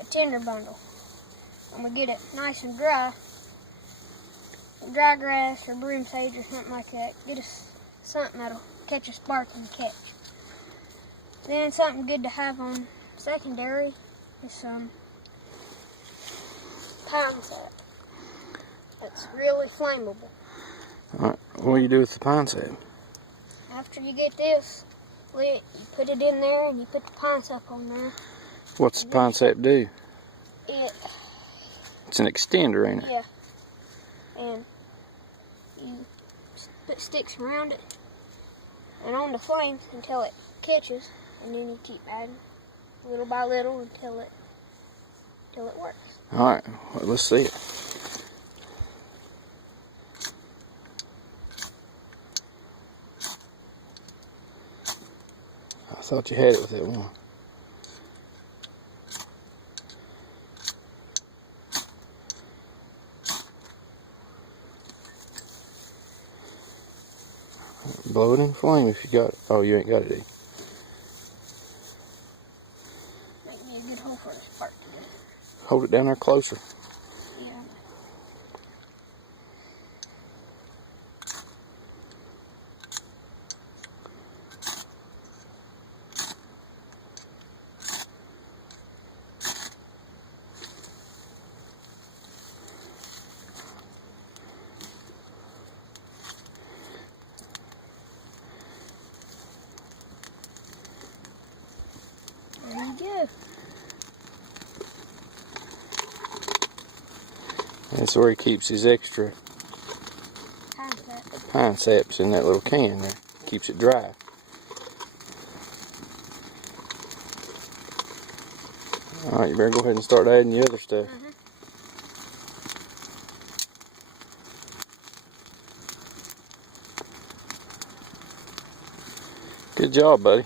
a tinder bundle. I'm gonna get it nice and dry. Dry grass or broom sage or something like that. Get us something that'll catch a spark in the catch. Then something good to have on secondary is some pine sap. That's really flammable. Alright, what do you do with the pine sap? After you get this lit, you put it in there and you put the pine sap on there. What's the pine sap do? It's an extender, ain't it? Yeah. And you put sticks around it and on the flames until it catches, and then you keep adding little by little until it works. Alright, well, let's see it. I thought you had it with that one. Blow it in flame if you got it. Oh, you ain't got it, eh? Make me a good hole for the spark to go. Hold it down there closer. Yeah. There you go. That's where he keeps his extra pine saps in that little can there. Keeps it dry. Alright, you better go ahead and start adding the other stuff. Good job, buddy.